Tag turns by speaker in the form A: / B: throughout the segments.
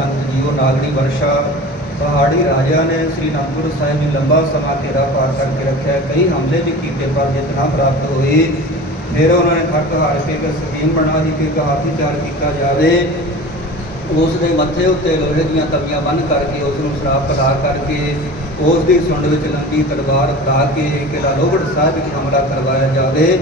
A: ਸੰਗਤ ਜੀਓ ਨਾਗਰੀ ਵਰਸ਼ਾ, ਪਹਾੜੀ ਰਾਜਿਆਂ ਨੇ ਸ੍ਰੀ ਅਨੰਦਪੁਰ ਸਾਹਿਬ ਨੂੰ ਲੰਬਾ ਸਮਾਂ ਘੇਰਾ ਪਾਰ ਕਰਕੇ ਰੱਖਿਆ। ਕਈ ਹਮਲੇ ਵੀ ਕੀਤੇ, ਪਰ ਜਿੱਤ ਨਾ ਪ੍ਰਾਪਤ ਹੋਈ ਫਿਰ ਉਹਨਾਂ ਨੇ ਥੱਕ ਹਾਰ ਕੇ ਇੱਕ ਸਕੀਮ ਬਣਾ ਦੀ ਕਿ ਇੱਕ ਹਾਥੀ ਤਿਆਰ ਕੀਤਾ ਜਾਵੇ। ਉਸ ਦੇ ਮੱਥੇ ਉੱਤੇ ਲੋਹੇ ਦੀਆਂ ਤਵੀਆਂ ਬੰਨ੍ਹ ਕਰਕੇ ਉਸ ਨੂੰ ਸ਼ਰਾਬ ਪਿਲਾ ਕਰਕੇ, ਉਸ ਦੀ ਸੁੰਡ ਵਿੱਚ ਲੰਬੀ ਤਲਵਾਰ ਫੜਾ ਕੇ ਕਿਲਾ ਲੋਹਗੜ ਸਾਹਿਬ ਵਿੱਚ ਹਮਲਾ ਕਰਵਾਇਆ ਜਾਵੇ,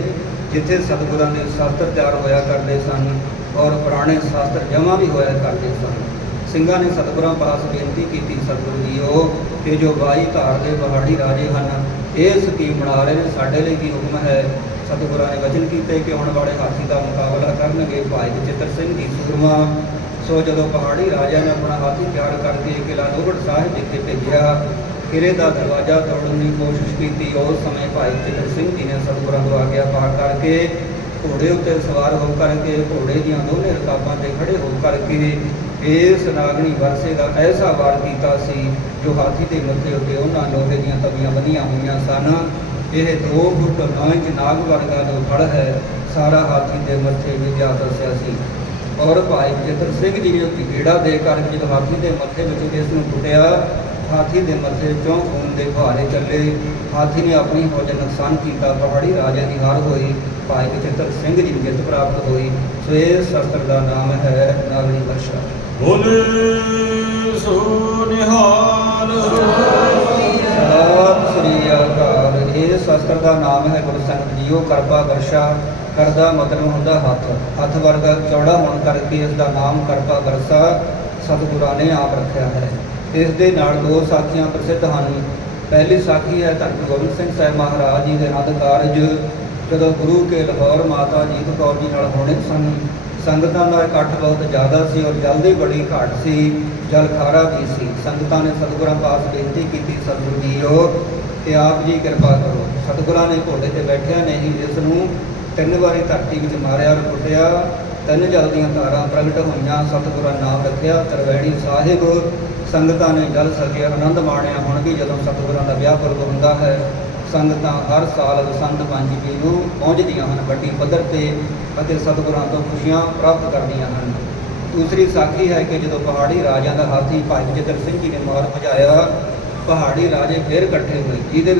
A: ਜਿੱਥੇ ਸਤਿਗੁਰਾਂ ਦੇ ਸ਼ਾਸਤਰ ਤਿਆਰ ਹੋਇਆ ਕਰਦੇ ਸਨ ਔਰ ਪੁਰਾਣੇ ਸ਼ਾਸਤਰ ਜਮ੍ਹਾਂ ਵੀ ਹੋਇਆ ਕਰਦੇ ਸਨ। ਸਿੰਘਾਂ ਨੇ ਸਤਿਗੁਰਾਂ ਪਾਸ ਬੇਨਤੀ ਕੀਤੀ ਸਤਿਗੁਰੂ ਜੀਓ ਕਿ ਜੋ ਬਾਈ ਧਾਰ ਦੇ ਪਹਾੜੀ ਰਾਜੇ ਹਨ, ਇਹ ਸਕੀਮ ਬਣਾ ਰਹੇ ਨੇ, ਸਾਡੇ ਲਈ ਕੀ ਹੁਕਮ ਹੈ। ਸਤਿਗੁਰਾਂ ਨੇ ਵਚਨ ਕੀਤੇ ਕਿ ਆਉਣ ਵਾਲੇ ਹਾਥੀ ਦਾ ਮੁਕਾਬਲਾ ਕਰਨਗੇ। ਭਾਈ ਚਿੱਤਰ ਸਿੰਘ ਦੀ ਸੂਰਮਾ, ਸੋ ਜਦੋਂ ਪਹਾੜੀ ਰਾਜਾ ਨੇ ਆਪਣਾ ਹਾਥੀ ਤਿਆਰ ਕਰਕੇ ਕਿਲਾ ਲੋਹਗੜ ਸਾਹਿਬ ਜਿੱਥੇ ਭੇਜਿਆ ਕਿਲੇ ਦਾ ਦਰਵਾਜ਼ਾ ਤੋੜਨ ਦੀ ਕੋਸ਼ਿਸ਼ ਕੀਤੀ, ਉਸ ਸਮੇਂ ਭਾਈ ਚਿੱਤਰ ਸਿੰਘ ਜੀ ਨੇ ਸਤਿਗੁਰਾਂ ਤੋਂ ਆਗਿਆ ਪਾ ਕਰਕੇ ਘੋੜੇ ਉੱਤੇ ਸਵਾਰ ਹੋ ਕਰਕੇ, ਘੋੜੇ ਦੀਆਂ ਦੋਨੇ ਰਕਾਬਾਂ ਤੇ ਖੜੇ ਹੋ ਕਰਕੇ ਇਸ ਨਾਗਣੀ ਵਰਸੇ ਦਾ ਐਸਾ ਵਾਰ ਕੀਤਾ ਸੀ ਜੋ ਹਾਥੀ ਦੇ ਮੱਥੇ ਉੱਤੇ ਉਹਨਾਂ ਲੋਹੇ ਦੀਆਂ ਤਵੀਆਂ ਬੰਨੀਆਂ ਹੋਈਆਂ ਸਨ। ਇਹ ਦੋ ਫੁੱਟ 9 ਇੰਚ ਨਾਗ ਵਰਗਾ ਜੋ ਫੜ ਹੈ, ਸਾਰਾ ਹਾਥੀ ਦੇ ਮੱਥੇ ਵਿੱਚ ਦੱਸਿਆ ਸੀ। ਔਰ ਭਾਈ ਚਿੱਤਰ ਸਿੰਘ ਜੀ ਨੇ ਉੱਤੇ ਗੇੜਾ ਦੇ ਕਰਕੇ ਜਦੋਂ ਹਾਥੀ ਦੇ ਮੱਥੇ ਵਿੱਚ ਇਸ ਨੂੰ ਟੁੱਟਿਆ। ਹਾਥੀ ਦੇ ਮੱਥੇ ਚੋਂ ਖੂਨ ਦੇ ਫੁਹਾਰੇ ਚੱਲੇ। ਹਾਥੀ ਨੇ ਆਪਣੀ ਫੌਜ ਨੁਕਸਾਨ ਕੀਤਾ। ਪਹਾੜੀ ਰਾਜੇ ਦੀ ਹਾਰ ਹੋਈ। ਭਾਈ ਚਿੱਤਰ ਸਿੰਘ ਜੀ ਨੂੰ ਜਿੱਤ ਪ੍ਰਾਪਤ ਹੋਈ। ਸੋ ਇਹ ਸ਼ਸਤਰ ਦਾ ਨਾਮ ਹੈ ਨਾਗਣੀ ਵਰਸ਼ਾ।
B: ਬੋਲੇ ਸੋ ਨਿਹਾਲ
A: ਸਤਿ ਸ੍ਰੀ ਅਕਾਲ। ਇਹ ਸ਼ਸਤਰ ਦਾ ਨਾਮ ਹੈ ਗੁਰੂ ਸੰਗਤ ਜੀਓ ਕਰਪਾ ਵਰਸ਼ਾ ਕਰਦਾ ਮਤਲਬ ਹੁੰਦਾ ਹੱਥ। ਹੱਥ ਵਰਗਾ ਚੌੜਾ ਹੋਣ ਕਰਕੇ ਇਸ ਦਾ ਨਾਮ ਕਰਪਾ ਵਰਸਾ ਸਤਿਗੁਰਾਂ ਨੇ ਆਪ ਰੱਖਿਆ ਹੈ। ਇਸ ਦੇ ਨਾਲ ਦੋ ਸਾਖੀਆਂ ਪ੍ਰਸਿੱਧ ਹਨ। ਪਹਿਲੀ ਸਾਖੀ ਹੈ ਧੰਨ ਗੋਬਿੰਦ ਸਿੰਘ ਸਾਹਿਬ ਮਹਾਰਾਜ ਜੀ ਦੇ ਆਨੰਦ ਕਾਰਜ। ਜਦੋਂ ਗੁਰੂ ਕੇ ਲਾਹੌਰ ਮਾਤਾ ਜੀਤ ਕੌਰ ਜੀ ਨਾਲ ਹੋਣੇ ਸਨ ਸੰਗਤਾਂ ਦਾ ਇਕੱਠ ਬਹੁਤ ਜ਼ਿਆਦਾ ਸੀ ਔਰ ਜਲਦੀ ਬੜੀ ਘਾਟ ਸੀ, ਜਲ ਖਾਰਾ ਵੀ ਸੀ। ਸੰਗਤਾਂ ਨੇ ਸਤਿਗੁਰਾਂ ਪਾਸ ਬੇਨਤੀ ਕੀਤੀ, ਸਤਿਗੁਰੂ ਜੀਓ ਕਿ ਆਪ ਜੀ ਕਿਰਪਾ ਕਰੋ। ਸਤਿਗੁਰਾਂ ਨੇ ਘੋੜੇ ਤੇ ਬੈਠਿਆ ਨਹੀਂ ਜਿਸ ਨੂੰ ਤਿੰਨ ਵਾਰੀ ਧਰਤੀ ਵਿੱਚ ਮਾਰਿਆ ਔਰ ਕੁੱਟਿਆ। ਤਿੰਨ ਜਲ ਦੀਆਂ ਧਾਰਾਂ ਪ੍ਰਗਟ ਹੋਈਆਂ, ਸਤਿਗੁਰਾਂ ਨਾਮ ਰੱਖਿਆ। ਤਰਵੈਣੀ ਸਾਹਿਬ ਸੰਗਤਾਂ ਨੇ ਜਲ ਸਕੇ ਆਨੰਦ ਮਾਣਿਆ। ਹੁਣ ਵੀ ਜਦੋਂ ਸਤਿਗੁਰਾਂ ਦਾ ਵਿਆਹ ਪੁਰਬ ਹੁੰਦਾ ਹੈ ਸੰਗਤਾਂ ਹਰ ਸਾਲ ਬਸੰਤ ਪੰਚਮੀ ਨੂੰ ਪਹੁੰਚਦੀਆਂ ਹਨ, ਵੱਡੀ ਪੱਧਰ ਤੇ ਅਤੇ ਸਤਿਗੁਰਾਂ ਤੋਂ ਖੁਸ਼ੀਆਂ ਪ੍ਰਾਪਤ ਕਰਦੀਆਂ ਹਨ। ਦੂਸਰੀ ਸਾਖੀ ਹੈ ਕਿ ਜਦੋਂ ਪਹਾੜੀ ਰਾਜਿਆਂ ਦਾ ਹਾਥੀ ਭਾਈ ਜਿੱਤਰ ਸਿੰਘ ਜੀ ਨੇ ਮਾਰ ਭਜਾਇਆ, ਪਹਾੜੀ ਰਾਜੇ ਫੇਰ ਇਕੱਠੇ ਹੋਏ। ਜਿਹਦੇ